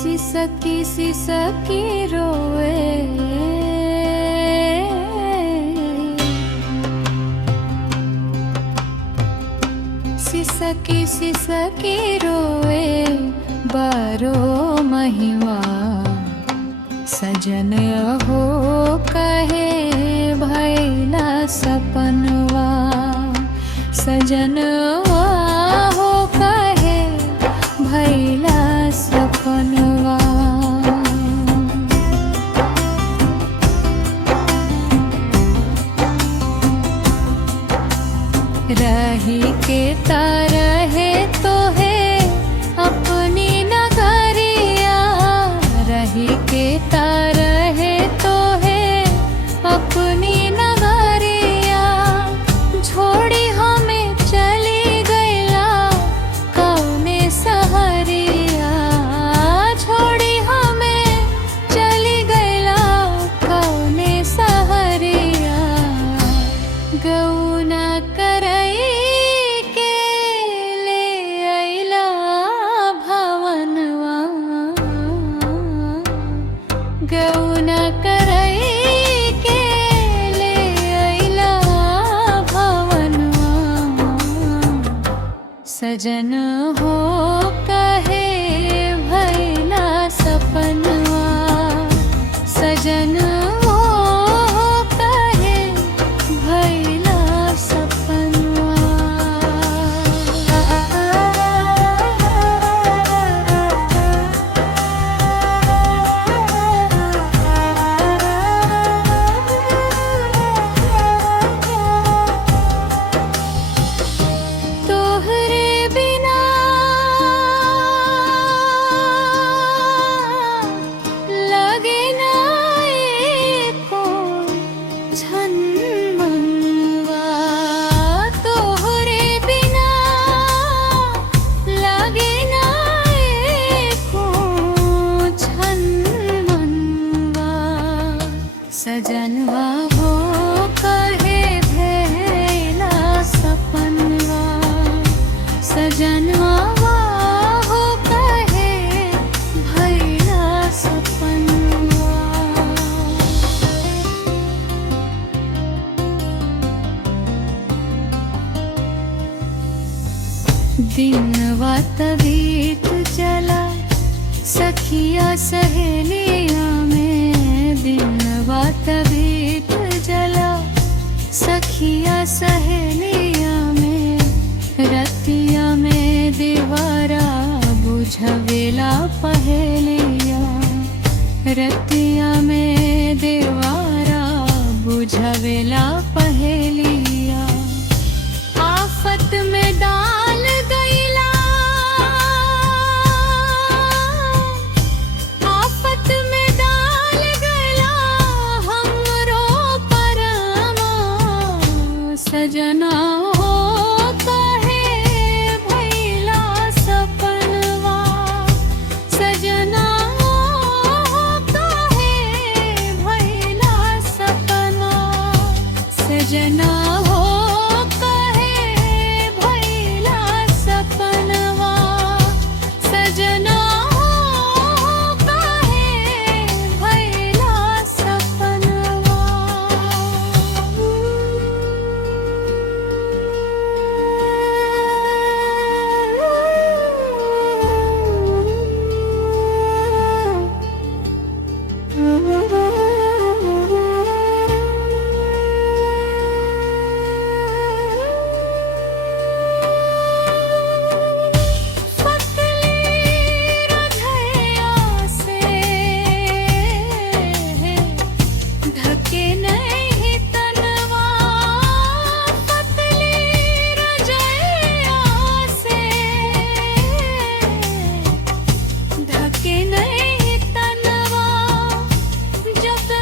सिसकी रोए, सिसकी रोए बारो महिमा। सजन हो कहे भैला सपनवा, सजन हो कहे भैला सपनवा। रही के तरहे तो है अपनी नगरिया, रही के तरहे तो है अपनी नगरिया। छोड़ी हमें चली गईला कौने सहरिया, छोड़ी हमें चली गईला कौने सहरिया। गौना करई के ले अइला भवनवा, गौना करई के ले अइला भवनवा। सजन हो कहे भैला सपनवा, सजन हो कहे भैला सपनवा। तोहरे बिना लगे ना एको झन मनवा, तोहरे बिना लगे ना एको झन मनवा। सजनवा हो कहे भैला सपनवा, सजनवा हो कहे भैला सपनवा। दिनवा तबीत चला सखिया सहेलिया में, दिनवा तबीत जला सखिया सहेलिया में। रतिया में दीवारा बुझवेला पहेलिया, रतिया में दीवारा बुझवेला